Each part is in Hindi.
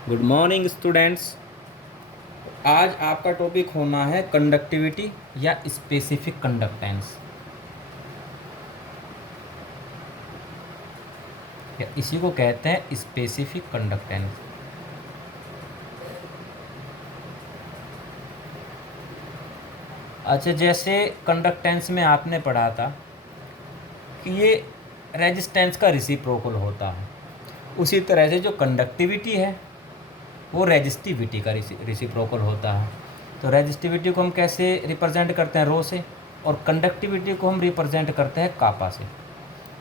Good morning students. आज आपका टॉपिक होना है कंडक्टिविटी या स्पेसिफिक कंडक्टेंस, या इसी को कहते हैं स्पेसिफिक कंडक्टेंस। अच्छा, जैसे कंडक्टेंस में आपने पढ़ा था कि ये रेजिस्टेंस का रिसिप्रोकल होता है, उसी तरह से जो कंडक्टिविटी है वो रेजिस्टिविटी का रिसिप्रोकल होता है। तो रेजिस्टिविटी को हम कैसे रिप्रेजेंट करते हैं, रो से, और कंडक्टिविटी को हम रिप्रेजेंट करते हैं कापा से।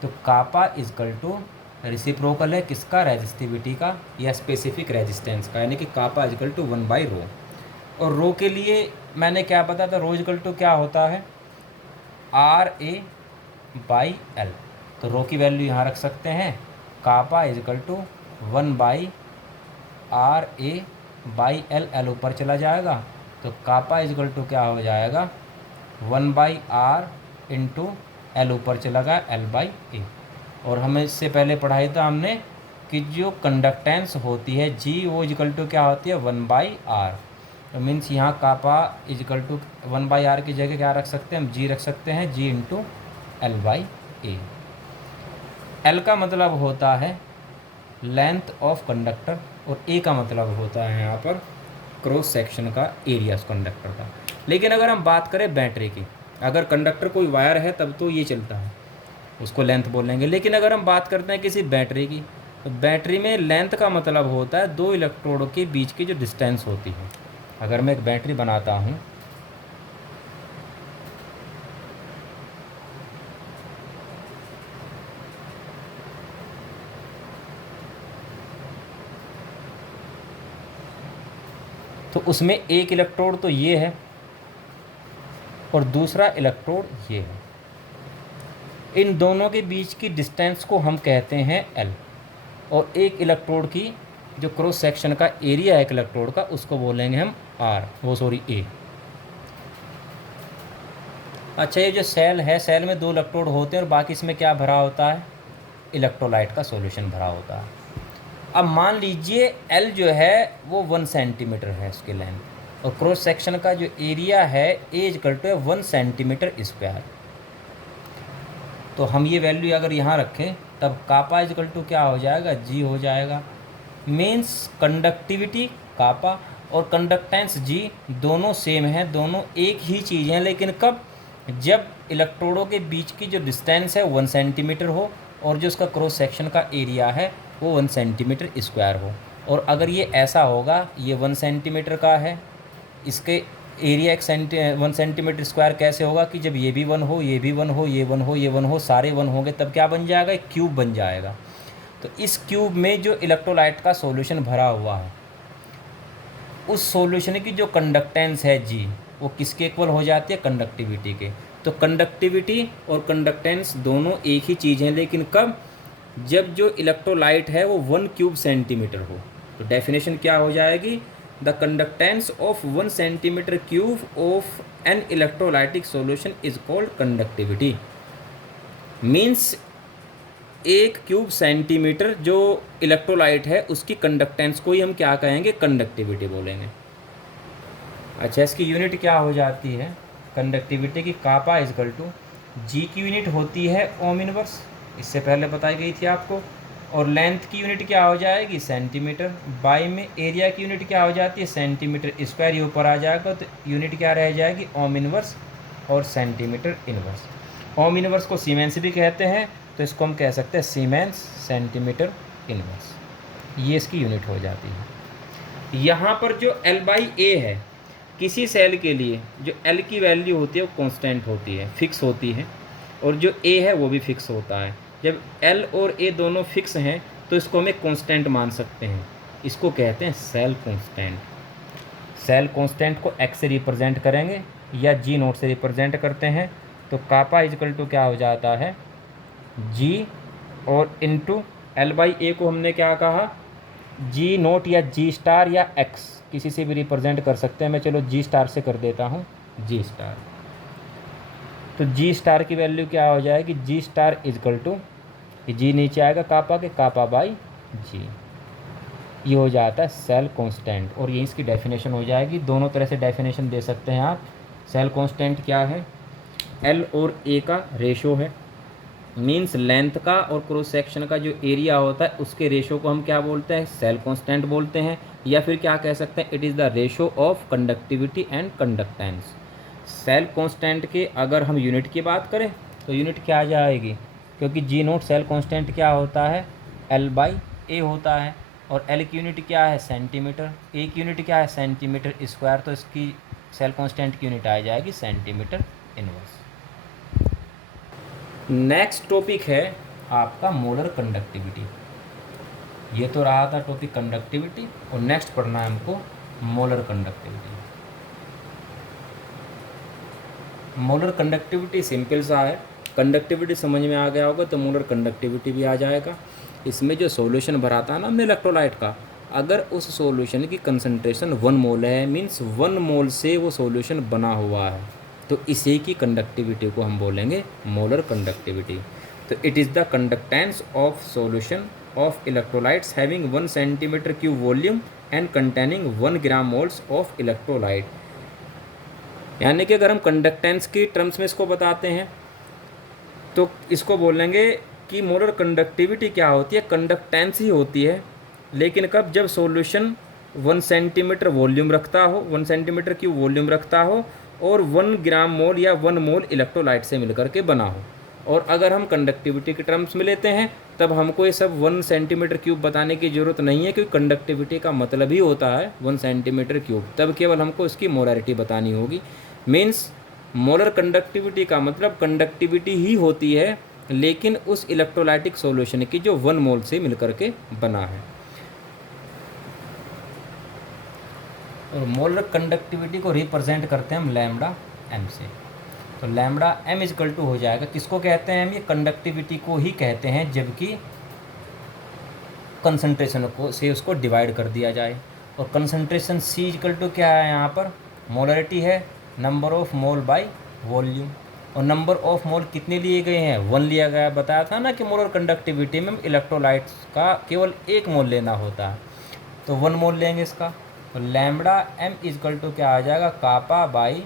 तो कापा इजकल टू रिसिप्रोकल है किसका, रेजिस्टिविटी का या स्पेसिफिक रेजिस्टेंस का, यानी कि कापा इजकल टू 1/रो। और रो के लिए मैंने क्या बताया था, रो इजकल टू क्या होता है, RA/L। तो रो की वैल्यू यहाँ रख सकते हैं, कापा इजकल टू 1/RA/L। एल ऊपर चला जाएगा तो कापा इजकल टू क्या हो जाएगा, 1/R इंटू एल ऊपर चला गया L/A। और हमें इससे पहले पढ़ाई था हमने कि जो कंडक्टेंस होती है G, वो इजकल टू क्या होती है, 1/R। तो मीन्स यहाँ कापा इजकल टू 1/R की जगह क्या रख सकते हैं हम, G रख सकते हैं, G इंटू L/A। L का मतलब होता है लेंथ ऑफ कंडक्टर, और A का मतलब होता है यहाँ पर क्रॉस सेक्शन का एरिया कंडक्टर का। लेकिन अगर हम बात करें बैटरी की, अगर कंडक्टर कोई वायर है तब तो ये चलता है, उसको लेंथ बोलेंगे। लेकिन अगर हम बात करते हैं किसी बैटरी की, तो बैटरी में लेंथ का मतलब होता है दो इलेक्ट्रोडों के बीच की जो डिस्टेंस होती है। अगर मैं एक बैटरी बनाता हूँ, तो उसमें एक इलेक्ट्रोड तो ये है और दूसरा इलेक्ट्रोड ये है। इन दोनों के बीच की डिस्टेंस को हम कहते हैं L, और एक इलेक्ट्रोड की जो क्रॉस सेक्शन का एरिया है एक इलेक्ट्रोड का, उसको बोलेंगे हम A। अच्छा, ये जो सेल है, सेल में दो इलेक्ट्रोड होते हैं और बाकी इसमें क्या भरा होता है, इलेक्ट्रोलाइट का सॉल्यूशन भरा होता है। अब मान लीजिए L जो है वो 1 सेंटीमीटर है उसकी लेंथ, और क्रॉस सेक्शन का जो एरिया है A equal to 1 centimetre square. तो हम ये वैल्यू अगर यहाँ रखें तब कापा इक्वल टू क्या हो जाएगा, G हो जाएगा। मीन्स कंडक्टिविटी कापा और कंडक्टेंस G दोनों सेम हैं, दोनों एक ही चीज़ हैं। लेकिन कब, जब इलेक्ट्रोडों के बीच की जो डिस्टेंस है 1 सेंटीमीटर हो और जो उसका क्रॉस सेक्शन का एरिया है वो 1 सेंटीमीटर स्क्वायर हो। और अगर ये ऐसा होगा, ये 1 सेंटीमीटर का है, इसके एरिया 1 सेंटीमीटर स्क्वायर कैसे होगा कि जब ये भी 1 हो, ये भी 1 हो, ये 1 हो, ये 1 हो, सारे 1 होंगे, तब क्या बन जाएगा, एक क्यूब बन जाएगा। तो इस क्यूब में जो इलेक्ट्रोलाइट का सॉल्यूशन भरा हुआ है, उस सॉल्यूशन की जो कंडक्टेंस है G, वो किसके इक्वल हो जाती है, कंडक्टिविटी के। तो कंडक्टिविटी और कंडक्टेंस दोनों एक ही चीज़ हैं, लेकिन कब, जब जो इलेक्ट्रोलाइट है वो 1 क्यूब सेंटीमीटर हो। तो डेफिनेशन क्या हो जाएगी, the conductance of 1 centimetre cube of an electrolytic solution is called conductivity. Means 1 cube centimetre जो इलेक्ट्रोलाइट है उसकी कंडक्टेंस को ही हम क्या कहेंगे, कंडक्टिविटी बोलेंगे। अच्छा, इसकी यूनिट क्या हो जाती है कंडक्टिविटी की, कापा इजकल टू G की यूनिट होती है ओम इनवर्स, इससे पहले बताई गई थी आपको। और लेंथ की यूनिट क्या हो जाएगी, सेंटीमीटर। बाई में एरिया की यूनिट क्या हो जाती है, सेंटीमीटर स्क्वायर, ये ऊपर आ जाएगा तो यूनिट क्या रह जाएगी, ओम इनवर्स और सेंटीमीटर इनवर्स। ओम इनवर्स को सीमेंस भी कहते हैं, तो इसको हम कह सकते हैं सीमेंस सेंटीमीटर इनवर्स, ये इसकी यूनिट हो जाती है। यहाँ पर जो L/A है, किसी सेल के लिए जो L की वैल्यू होती है वो कांस्टेंट होती है, फिक्स होती है, और जो A है वो भी फिक्स होता है। जब L और A दोनों फिक्स हैं तो इसको हम एक कांस्टेंट मान सकते हैं, इसको कहते हैं सेल कांस्टेंट। सेल कांस्टेंट को x से रिप्रेजेंट करेंगे या G0 से रिप्रेजेंट करते हैं, तो कापा इजकल टू क्या हो जाता है, G और इंटू L/A को हमने क्या कहा, G0 या G* या x किसी से भी रिप्रेजेंट कर सकते हैं। मैं चलो G* से कर देता हूँ, G*। तो G* की वैल्यू क्या हो जाएगी, G* इजकल टू, G नीचे आएगा कापा के, कापा बाई G। ये हो जाता है सेल कांस्टेंट, और ये इसकी डेफिनेशन हो जाएगी। दोनों तरह से डेफिनेशन दे सकते हैं आप। सेल कांस्टेंट क्या है? एल और ए का रेशो है, मीन्स लेंथ का और क्रॉस सेक्शन का जो एरिया होता है उसके रेशो को हम क्या बोलते हैं? सेल कांस्टेंट बोलते हैं। या फिर क्या कह सकते हैं? It is the ratio of conductivity and conductance. Cell constant के अगर हम यूनिट की बात करें तो यूनिट क्या आ जाएगी? क्योंकि जी नोट सेल कांस्टेंट क्या होता है? एल बाई ए होता है, और एल की यूनिट क्या है? सेंटीमीटर। ए की यूनिट क्या है? Centimetre square. तो इसकी सेल कांस्टेंट की यूनिट आ जाएगी सेंटीमीटर इनवर्स। नेक्स्ट टॉपिक है आपका मोलर कंडक्टिविटी। ये तो रहा था टॉपिक कंडक्टिविटी, और नेक्स्ट पढ़ना है हमको molar conductivity. Molar conductivity simple सा है। कंडक्टिविटी समझ में आ गया होगा तो मोलर कंडक्टिविटी भी आ जाएगा। इसमें जो सॉल्यूशन भरा था ना हमने इलेक्ट्रोलाइट का, अगर उस सॉल्यूशन की कंसंट्रेशन 1 मोल है, मीन्स 1 मोल से वो सॉल्यूशन बना हुआ है, तो इसी की कंडक्टिविटी को हम बोलेंगे मोलर कंडक्टिविटी। तो it is the conductance of solution of electrolytes having 1 centimetre cube volume and containing 1 gram moles of electrolyte. यानी कि अगर हम कंडक्टेंस की टर्म्स में इसको बताते हैं तो इसको बोलेंगे कि मोलर कंडक्टिविटी क्या होती है? कंडक्टेंस ही होती है, लेकिन कब? जब सॉल्यूशन 1 सेंटीमीटर वॉल्यूम रखता हो, 1 सेंटीमीटर की वॉल्यूम रखता हो, और 1 ग्राम मोल या 1 मोल इलेक्ट्रोलाइट से मिलकर के बना हो। और अगर हम कंडक्टिविटी के टर्म्स में लेते हैं तब हमको ये सब 1 सेंटीमीटर क्यूब बताने की ज़रूरत नहीं है, क्योंकि कंडक्टिविटी का मतलब ही होता है 1 सेंटीमीटर क्यूब। तब केवल हमको इसकी मोलरिटी बतानी होगी। मीन्स मोलर कंडक्टिविटी का मतलब कंडक्टिविटी ही होती है, लेकिन उस इलेक्ट्रोलाइटिक सॉल्यूशन की जो 1 मोल से मिलकर के बना है। और मोलर कंडक्टिविटी को रिप्रेजेंट करते हैं हम लैम्डा एम से। तो लैम्डा एम इजकल टू हो जाएगा, किसको कहते हैं हम? ये कंडक्टिविटी को ही कहते हैं, जबकि कंसंट्रेशन को से उसको डिवाइड कर दिया जाए। और कंसंट्रेशन सी इजकल टू क्या है? यहाँ पर मोलरिटी है, number of mole by volume. और नंबर ऑफ मोल कितने लिए गए हैं? 1 लिया गया। बताया था ना कि मोलर कंडक्टिविटी में इलेक्ट्रोलाइट्स का केवल 1 मोल लेना होता है, तो 1 मोल लेंगे इसका। तो लैम्डा एम इजकल टू क्या आ जाएगा? कापा बाई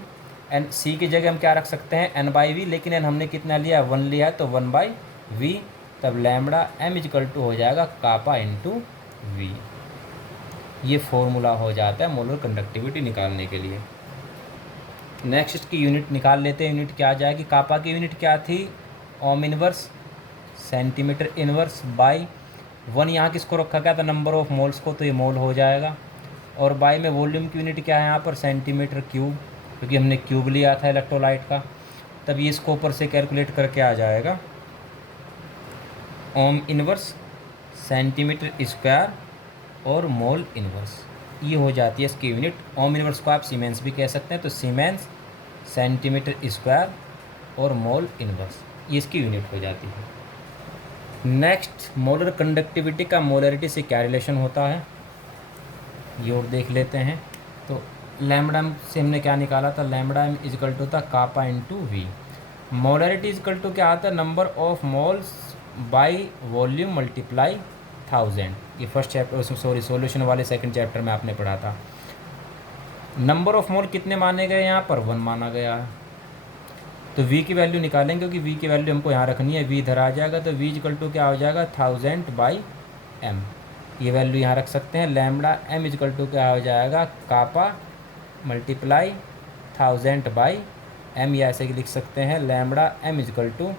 एन। सी की जगह हम क्या रख सकते हैं? एन बाई वी, लेकिन एन हमने कितना लिया? 1 लिया है, तो 1 बाई वी। तब लैम्डा एम इजकल टू हो जाएगा कापा इंटू वी। ये फॉर्मूला हो जाता है मोलर कंडक्टिविटी निकालने के लिए। नेक्स्ट इसकी यूनिट निकाल लेते हैं। यूनिट क्या आ जाएगी? कापा की यूनिट क्या थी? Ohm inverse centimetre inverse by 1। यहाँ किसको रखा गया था? नंबर ऑफ मोल्स को, तो ये मोल हो जाएगा। और बाई में वॉल्यूम की यूनिट क्या है यहाँ पर? सेंटीमीटर क्यूब, क्योंकि हमने क्यूब लिया था इलेक्ट्रोलाइट का। तब ये इसको ऊपर से कैलकुलेट करके आ जाएगा ओम इनवर्स सेंटीमीटर स्क्वायर और मोल इनवर्स। ये हो जाती है इसकी यूनिट। ओम इनवर्स को आप सीमेंस भी कह सकते हैं, तो सीमेंस सेंटीमीटर स्क्वायर और मोल इनवर्स, ये इसकी यूनिट हो जाती है। नेक्स्ट, मोलर कंडक्टिविटी का मोलरिटी से क्या रिलेशन होता है ये और देख लेते हैं। तो लैम्बडा से हमने क्या निकाला था? लैम्बडा इजकल टू था kappa into V. Molarity is equal to क्या आता है? Number of moles by volume multiply 1000। ये फर्स्ट चैप्टर, सॉल्यूशन वाले सेकंड चैप्टर में आपने पढ़ा था। नंबर ऑफ मोल कितने माने गए? यहाँ पर 1 माना गया है, तो v की वैल्यू निकालेंगे, क्योंकि v की वैल्यू हमको यहाँ रखनी है। v इधर आ जाएगा, तो v इजकल टू क्या हो जाएगा? 1000 बाई m। ये वैल्यू यहाँ रख सकते हैं। लैम्बडा m इजकल टू क्या हो जाएगा? कापा मल्टीप्लाई 1000 बाई m, या ऐसे लिख सकते हैं लैम्बडा m इजकल टू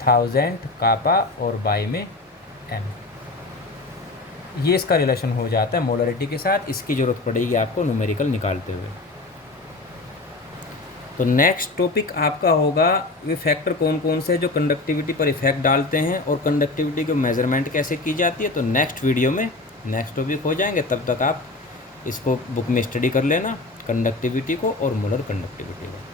1000 कापा और बाई में m। ये इसका रिलेशन हो जाता है मोलरिटी के साथ। इसकी ज़रूरत पड़ेगी आपको न्यूमेरिकल निकालते हुए। तो नेक्स्ट टॉपिक आपका होगा वे फैक्टर कौन कौन से जो कंडक्टिविटी पर इफेक्ट डालते हैं और कंडक्टिविटी की मेजरमेंट कैसे की जाती है। तो नेक्स्ट वीडियो में नेक्स्ट टॉपिक हो जाएंगे, तब तक आप इसको बुक में स्टडी कर लेना, कंडक्टिविटी को और मोलर कंडक्टिविटी को।